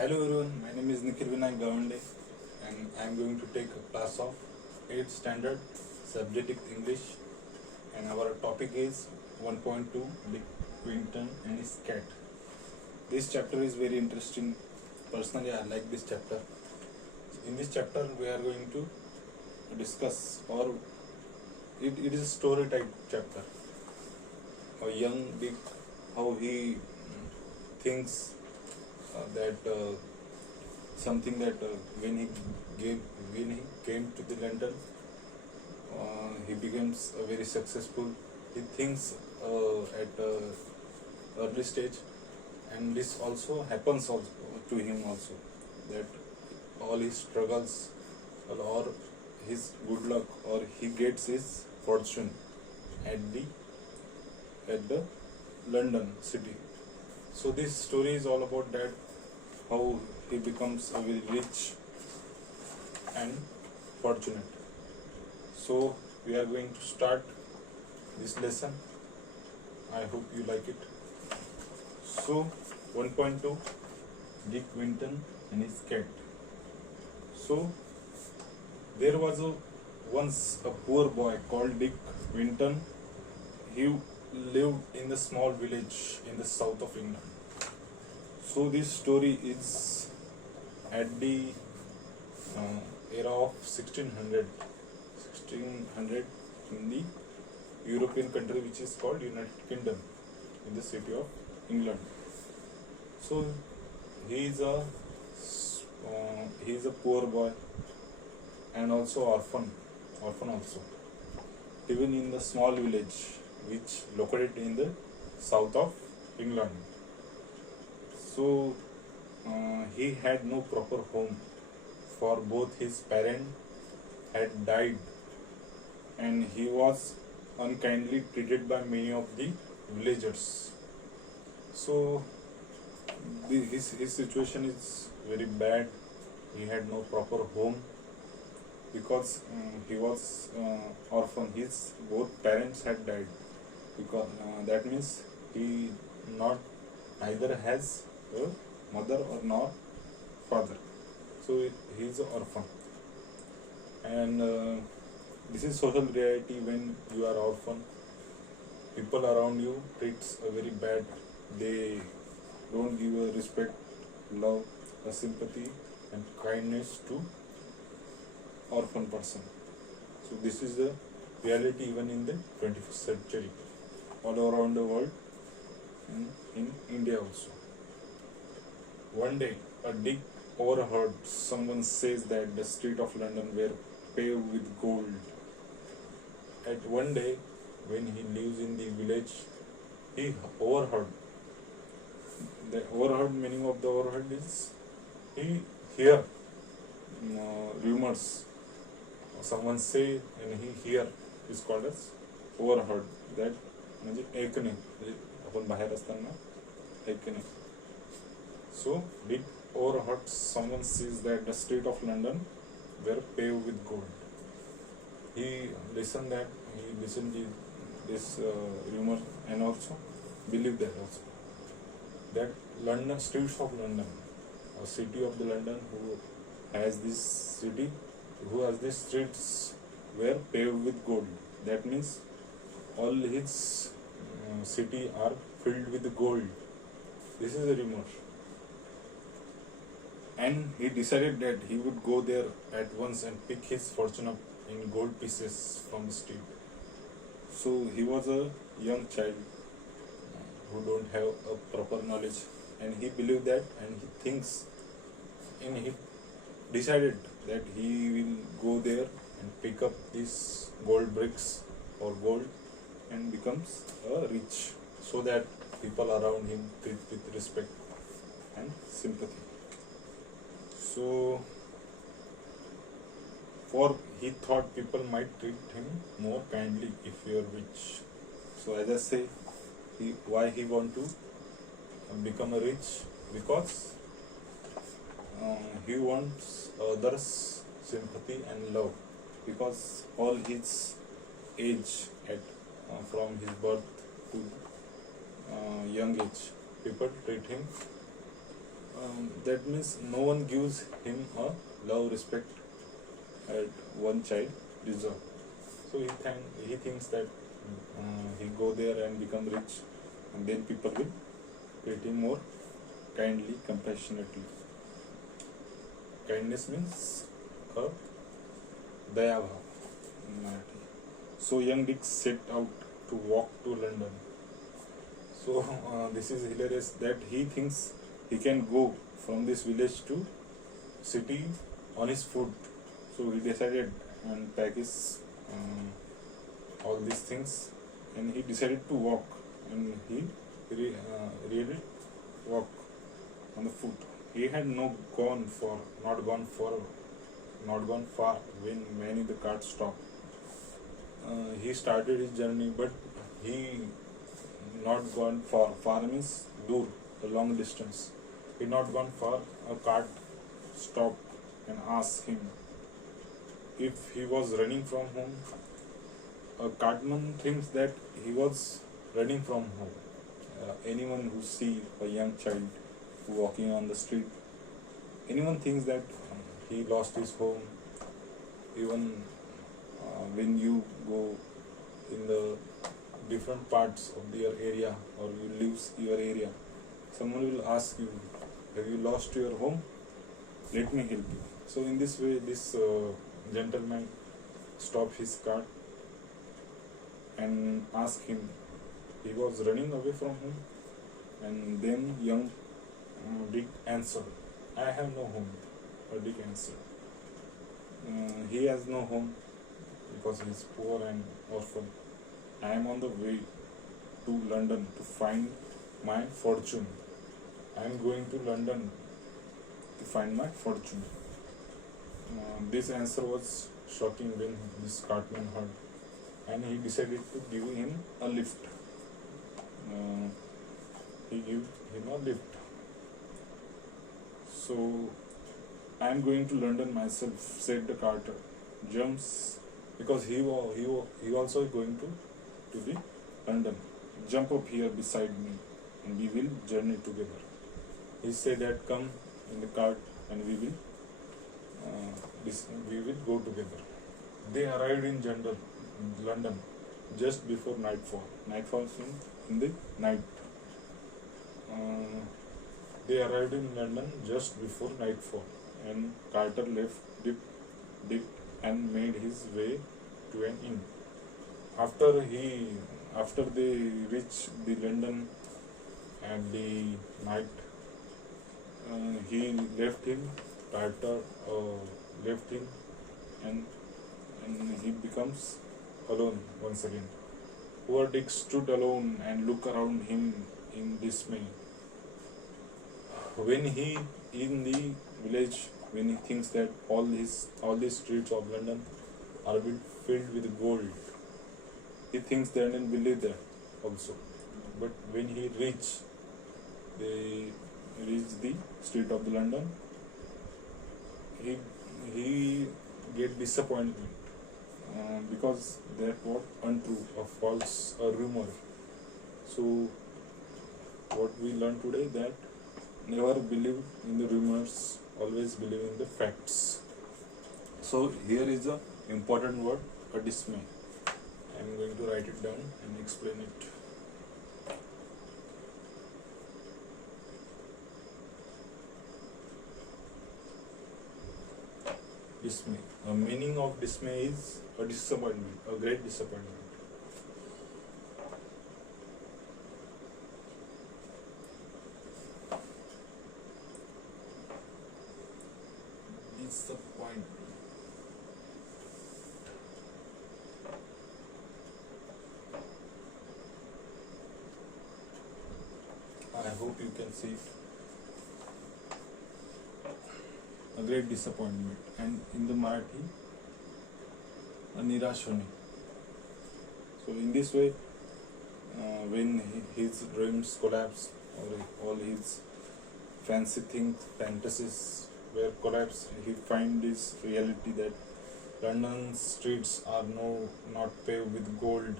Hello everyone, my name is Nikhil Vinayak Gawande and I am going to take a class of 8th standard subject English, and our topic is 1.2 Whittington and his cat. This chapter is very interesting. Personally, I like this chapter. In this chapter we are going to discuss, or it is a story type chapter. A young Dick, how he thinks that something that when he came to the London, he becomes very successful. He thinks at early stage, and this also happens also to him also, that all his struggles or his good luck, or he gets his fortune at the London city. So this story is all about that, how he becomes a very rich and fortunate. So we are going to start this lesson. I hope you like it. So 1.2 Dick Whittington and his cat. So there was once a poor boy called Dick Whittington. He lived in a small village in the south of England. So this story is at the era of 1600 in the European country which is called United Kingdom, in the city of England. So he is a poor boy and also orphan also, even in the small village which located in the south of England. So he had no proper home, for both his parents had died, and he was unkindly treated by many of the villagers. So his situation is very bad. He had no proper home because he was orphan. His both parents had died, because that means he neither has a mother or nor father. So he is an orphan, and this is social reality. When you are orphan, people around you treats very bad. They don't give a respect, love, a sympathy and kindness to orphan person. So this is the reality even in the 21st century, all around the world, and in India also. One day, a Dick overheard someone says that the streets of London were paved with gold. At one day, when he lives in the village, he overheard. The overheard meaning of the overheard is he hear rumors. Someone say and he hear is called as overheard. That म्हणजे ऐकणे, आपण बाहेर असताना ऐकणे. So Dick overheard someone says that the streets of London were paved with gold. He listened to this rumor and also believed that also, that London, streets of London, a city of the London who has this streets were paved with gold. That means all his city are filled with gold. This is a rumor. And he decided that he would go there at once and pick his fortune up in gold pieces from the street. So he was a young child who don't have a proper knowledge, and he believed that, and he thinks, and he decided that he will go there and pick up these gold bricks or gold and becomes rich, so that people around him treat with respect and sympathy. So for he thought people might treat him more kindly if he are rich. So as I say, why he want to become a rich? Because he wants others' sympathy and love, because all his age from his birth to young age, people treat him That means no one gives him a love, respect at one child deserve. So he thinks that he go there and become rich, and then people will treat him more kindly, compassionately. Kindness means a daya bhav in Marathi. So young Dick set out to walk to London. So this is hilarious that he thinks he can go from this village to city on his foot. So he decided and pack his all these things, and he decided to walk, and he really walk on the foot. He had not gone far when many the cart stopped. He started his journey, but he not gone far. Far means dur, a long distance. He not gone far. A cart stopped and asked him if he was running from home. A cartman thinks that he was running from home. Anyone who see a young child walking on the street, anyone thinks that he lost his home. Even when you go in the different parts of your area, or you live your area, someone will ask you, have you lost your home? Let me help you. So in this way, this gentleman stopped his cart and asked him. He was running away from him, and then young Dick answered, I have no home. Dick answered, he has no home because he is poor and orphan. I am on the way to London to find my fortune. I am going to London to find my fortune. This answer was shocking when this cartman heard, and he decided to give him a lift. He gave him a lift. So, I am going to London myself, said the carter. Jumps, because he also going to the London. Jump up here beside me, and we will journey together. He said that come in the cart, and we will go together. They arrived in London just before nightfall. Nightfall means in the night. They arrived in London just before nightfall, and Carter left Dick and made his way to an inn. After they reached the London at the night, he left him. Carter left him, and he becomes alone once again. Poor Dick stood alone and looked around him in dismay. When he in the village, when he thinks that all these streets of London are filled with gold, he thinks that and believe that also. But when he reached the street of the London, he get disappointment because that was untrue, a false, a rumor. So what we learn today, that never believe in the rumors, always believe in the facts. So here is a important word, a dismay. I am going to write it down and explain it. Dismay. A meaning of dismay is a disappointment, a great disappointment. Disappointment. I hope you can see it. A great disappointment, and in the Marathi, a nirash hone. So in this way, when his dreams collapsed, or all his fancy things, fantasies were collapsed, he find this reality that London streets are not paved with gold.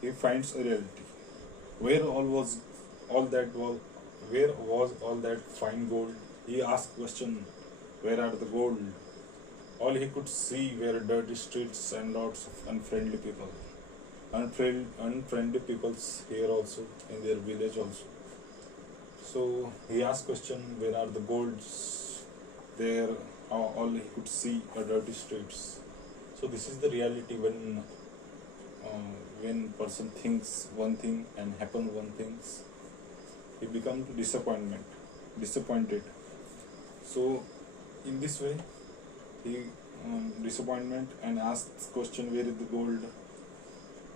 He finds a reality where all that was where was all that fine gold? He asked question, where are the gold? All he could see were dirty streets and lots of unfriendly people. Unfriendly peoples here also, in their village also. So he asked question, where are the golds? There, all he could see are dirty streets. So this is the reality when person thinks one thing and happen one things, he becomes disappointed. So in this way, he disappointment and asks question, where is the gold?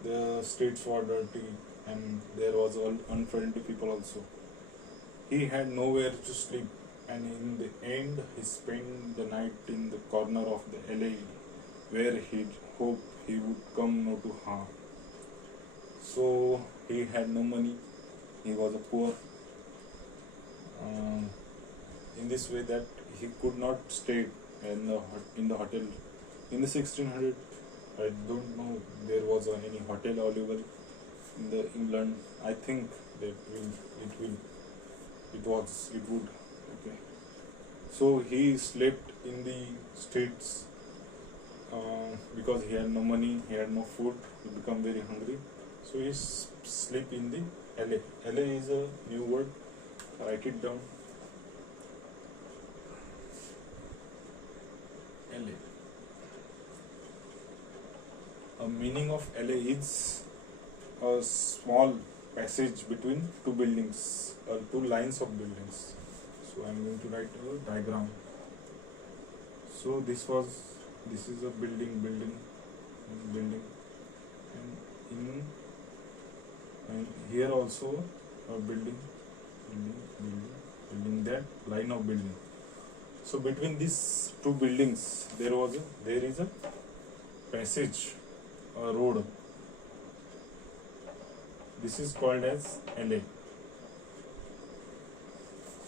The streets were dirty and there was all unfriendly people also. He had nowhere to sleep, and in the end he spent the night in the corner of the alley where he hoped he would come no to harm. So he had no money, he was a poor, in this way that he could not stay in the hotel. In the 1600, I don't know there was any hotel available in the England. I think that it would. Okay. So he slept in the streets because he had no money, he had no food, he became very hungry. So he sleep in the LA. LA is a new word. Write it down. LA. A meaning of LA is a small passage between two buildings, two lines of buildings. So I am going to write a diagram. So this is a building, and here also a building, that line of building. So between these two buildings there is a passage, a road. This is called as LA.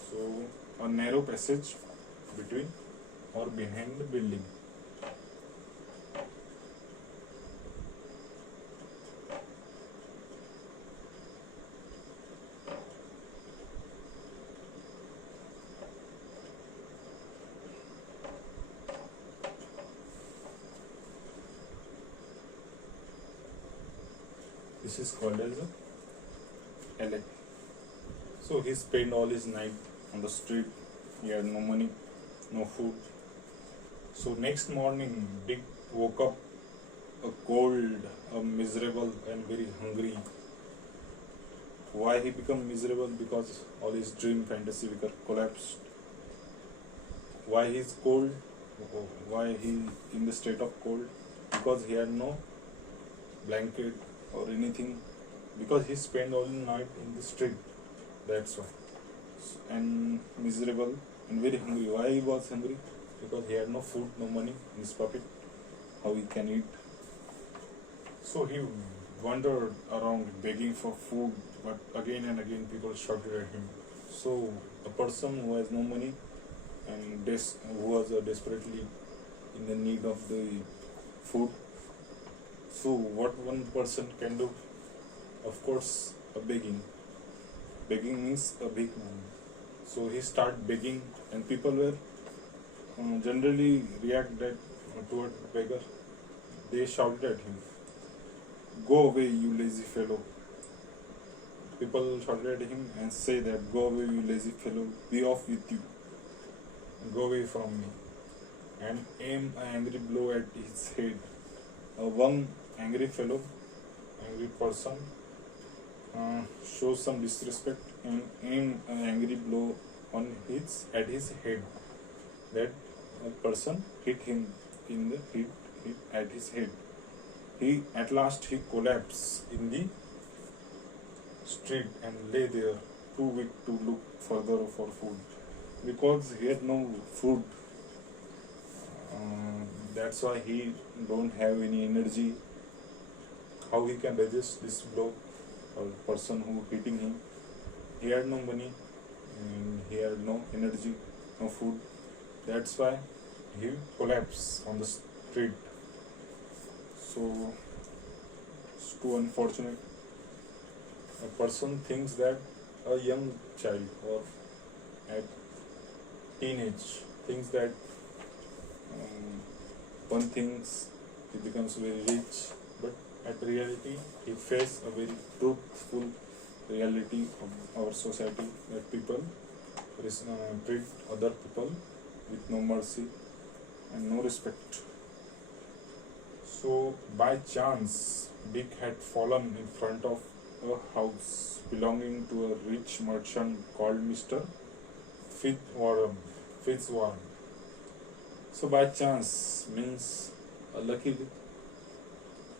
So a narrow passage between or behind the building. This is called as a LA. So he spent all his night on the street. He had no money, no food. So next morning, Dick woke up a cold, miserable, and very hungry. Why he became miserable? Because all his dream fantasy collapsed. Why he is cold? Why he in the state of cold? Because he had no blanket or anything. Because he spent all night in the street. That's why. And miserable and very hungry. Why he was hungry? Because he had no food, no money in his pocket. How he can eat? So he wandered around begging for food, but again and again people shouted at him. So a person who has no money and who was desperately in the need of the food. So what one person can do? Of course, a begging. Begging means a big man. So he started begging, and people were generally react that toward beggar. They shouted at him, "Go away, you lazy fellow." People shouted at him and say that, "Go away, you lazy fellow, be off with you, go away from me," and aim an angry blow at his head. One angry fellow, angry person, shows some disrespect and aim an angry blow at his head. That person hit him in the hit at his head. At last he collapsed in the street and lay there, too weak to look further for food, because he had no food. That's why he don't have any energy. How he can resist this blow? Or person who hitting him? He had no money and he had no energy, no food. That's why he collapsed on the street. So it's too unfortunate. A person thinks that a young child or at teenage thinks that one thinks he becomes very rich, but at reality he faces a very truthful reality of our society, that people treat other people with no mercy and no respect. So by chance, Dick had fallen in front of a house belonging to a rich merchant called Mr. Fitzwarren. Fitzwarren. So by chance means luckily,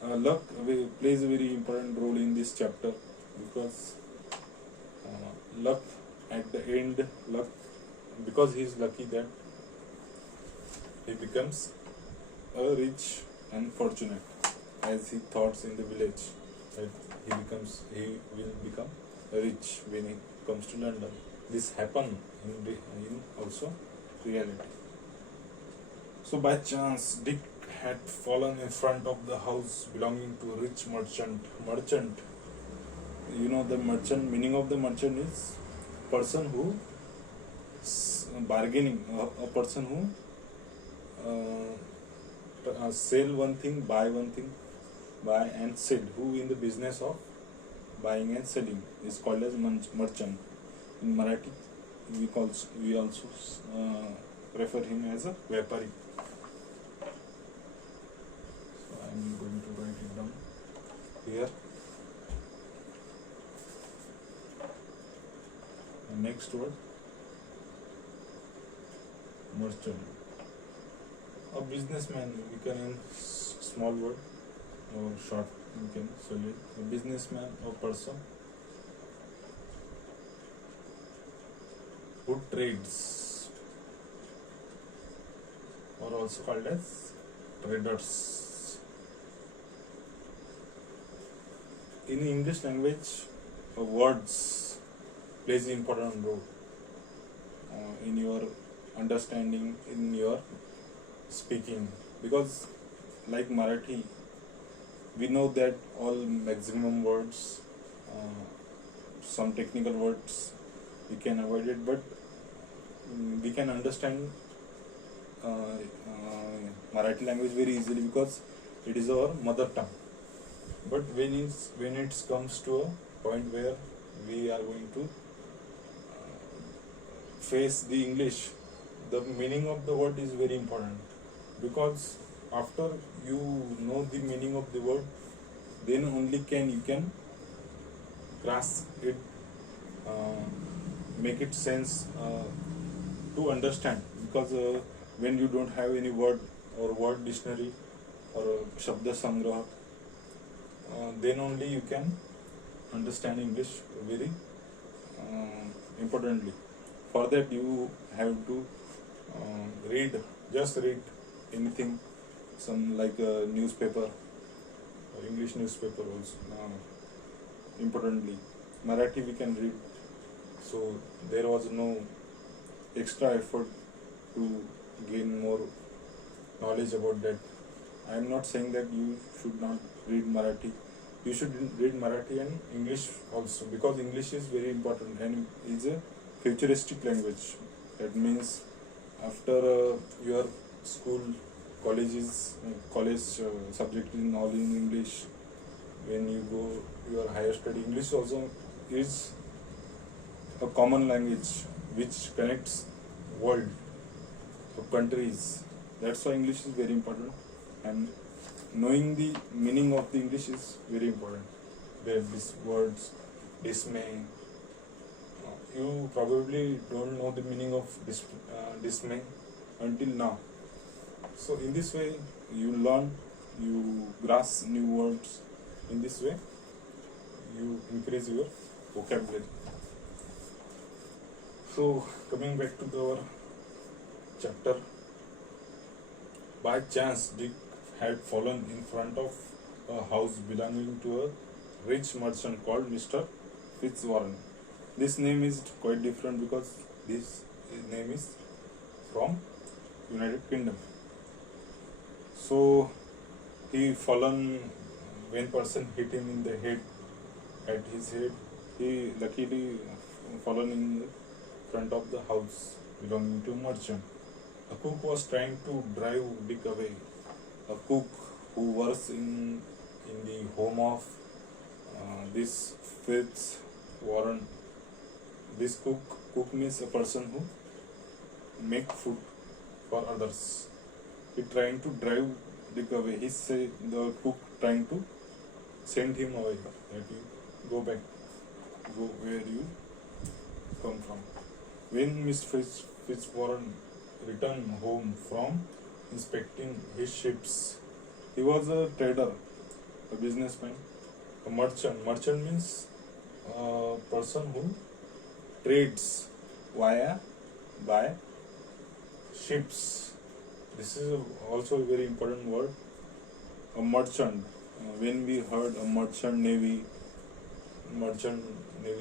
luck plays a very important role in this chapter, because luck at the end, luck, because he is lucky that he becomes a rich and fortunate, as he thought in the village that he will become rich when he comes to London. This happened in also reality. So by chance, Dick had fallen in front of the house belonging to a rich merchant. Merchant, you know the merchant. Meaning of the merchant is person who bargaining, a person who sell one thing, buy one thing, buy and sell. Who in the business of buying and selling is called as merchant. In Marathi, we also refer him as a Vyapari. So I am going to write it down here. The next word, merchant. A businessman, we can in small word or short, we can say it. A businessman or person who trades, or also called as traders. In English language, words plays an important role in your understanding, in your speaking, because like Marathi, we know that all maximum words, some technical words we can avoid it, but we can understand Marathi language very easily because it is our mother tongue. But when it comes to a point where we are going to face the English, the meaning of the word is very important, because after you know the meaning of the word, then only you can grasp it, make it sense to understand. Because when you don't have any word or word dictionary or shabda sangrah, then only you can understand English very importantly. For that you have to just read anything, some like a newspaper or English newspaper also. Importantly, Marathi we can read, so there was no extra effort to gain more knowledge about that. I am not saying that you should not read Marathi. You should read Marathi and English also, because English is very important and is a futuristic language. That means after your school, college subject is all in English. When you go your higher study, English also is a common language which connects world of countries. That's why English is very important, and knowing the meaning of the English is very important. There these words, dismay. You probably don't know the meaning of dismay until now. So in this way you learn, you grasp new words. In this way you increase your vocabulary. So coming back to our chapter, by chance Dick had fallen in front of a house belonging to a rich merchant called Mr. Fitzwarren. This name is quite different because this name is from United Kingdom. So he fallen when person hit him in the head, at his head. He luckily fallen in front of the house belonging to merchant. A cook was trying to drive Dick away. A cook who works in the home of this Fitz Warren. This cook means a person who make food for others. He trying to drive Dick away. He say the cook trying to send him away. That you go back, go where you come from. When Miss Fitzwarren returned home from inspecting his ships, he was a trader, a businessman, a merchant. Merchant means a person who trades by ships. This is also a very important word. A merchant. When we heard a merchant navy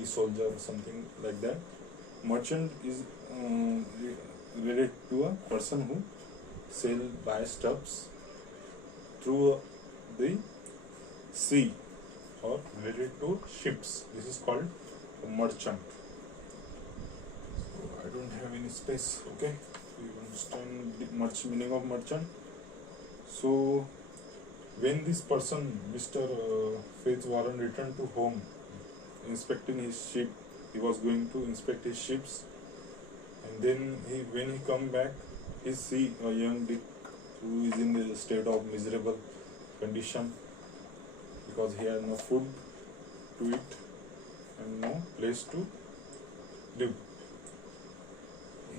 soldier or something like that, merchant is related to a person who sail by stuffs through the sea or related to ships. This is called a merchant. So I don't have any space. Okay, you understand the meaning of merchant. So when this person, Mr. Fitzwarren, returned to home, inspecting his ship, he was going to inspect his ships, and then when he come back, he see a young Dick who is in a state of miserable condition because he has no food to eat and no place to live.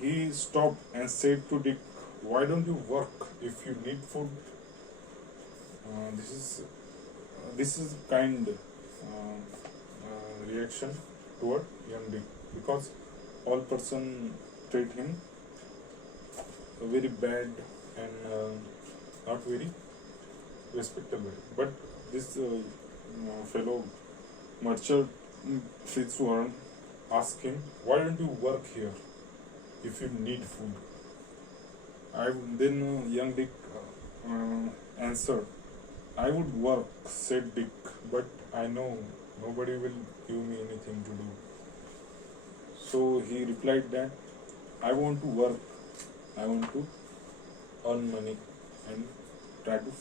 He stopped and said to Dick, "Why don't you work if you need food?" This is kind reaction toward young Dick, because all person treat him very bad and not very respectable. But this fellow merchant Fitzwarren asked him, "Why don't you work here if you need food?" Then young Dick answered, "I would work," said Dick, "but I know nobody will give me anything to do." So he replied that, "I want to work, I want to earn money and try to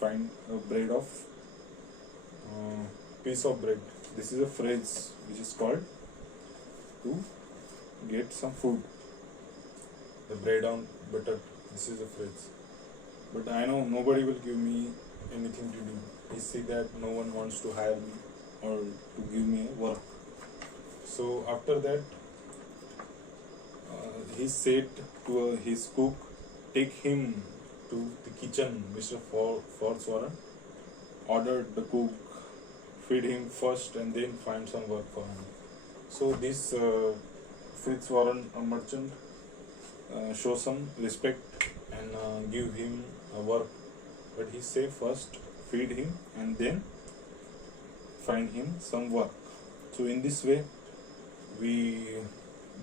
find a piece of bread. This is a phrase which is called to get some food, the bread on butter. This is a phrase. But I know nobody will give me anything to do. He see that no one wants to hire me or to give me work." So after that, he said to his cook, "Take him to the kitchen, Mr. Fitzwarren." Ordered the cook, "Feed him first and then find some work for him." So this Fitzwarren, a merchant, show some respect and give him a work. But he say first feed him and then find him some work. So in this way we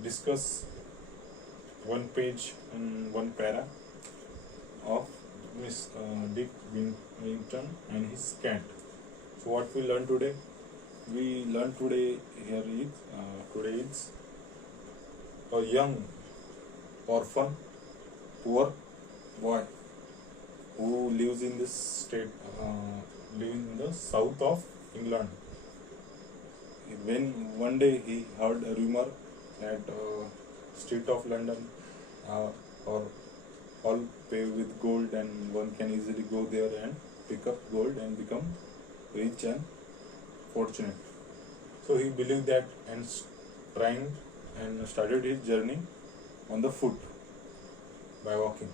discuss one page and one para of Miss Dick Whittington and his cat. So what we learn today? We learn today is a young orphan, poor boy who lives in this state, living in the south of England. When one day he heard a rumor that street of London are all paved with gold and one can easily go there and pick up gold and become rich and fortunate. So he believed that and trying and started his journey on the foot by walking.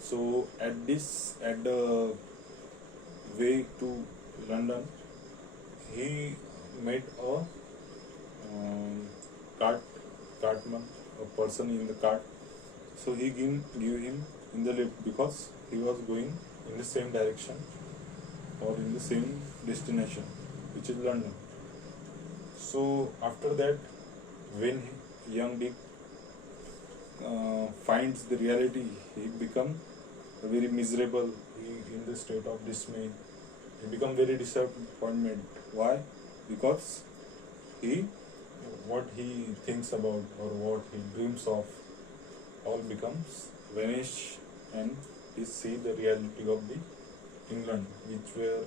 So at the way to London, he met a cartman, a person in the cart. So he gave him in the lift because he was going in the same direction or in the same destination, which is London. So after that, when young Dick finds the reality, he becomes very miserable. He in the state of dismay. He becomes very disappointed. Why? Because he what he thinks about or what he dreams of all becomes vanish, and he see the reality of the England, which where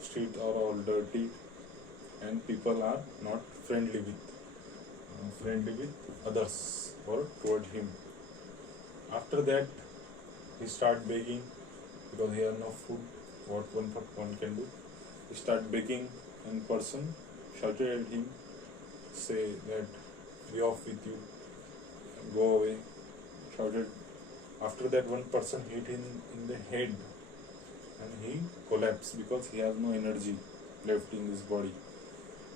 streets are all dirty and people are not friendly with others or toward him. After that, he start begging because he has no food. What one can do? He start begging, and person shouted at him, say that be off with you, go away. Shouted. After that, one person hit him in the head, and he collapsed because he has no energy left in his body.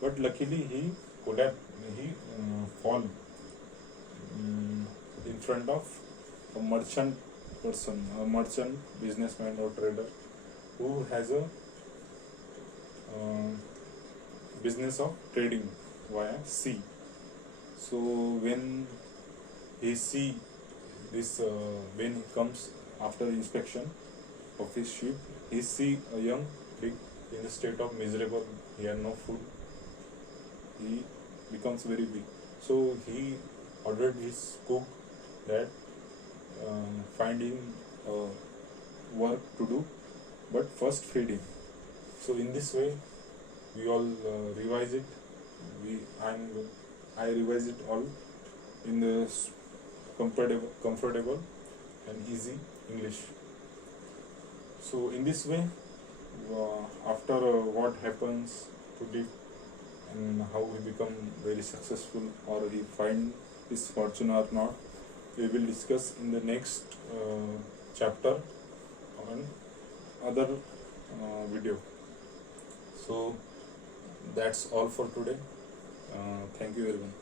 But luckily, he collapsed. He fall in front of a merchant person, a merchant businessman or trader who has a business of trading via sea. So when he see this, when he comes after inspection of his ship, he see a young pig in the state of miserable. He had no food. He becomes very big. So he ordered his cook that find him work to do, but first feed him. So in this way, we all revise it. I revise it all in the comfortable and easy English. So in this way, after what happens to Dick and how he become very successful or he find his fortune or not, we will discuss in the next chapter on other video. So that's all for today. Thank you everyone.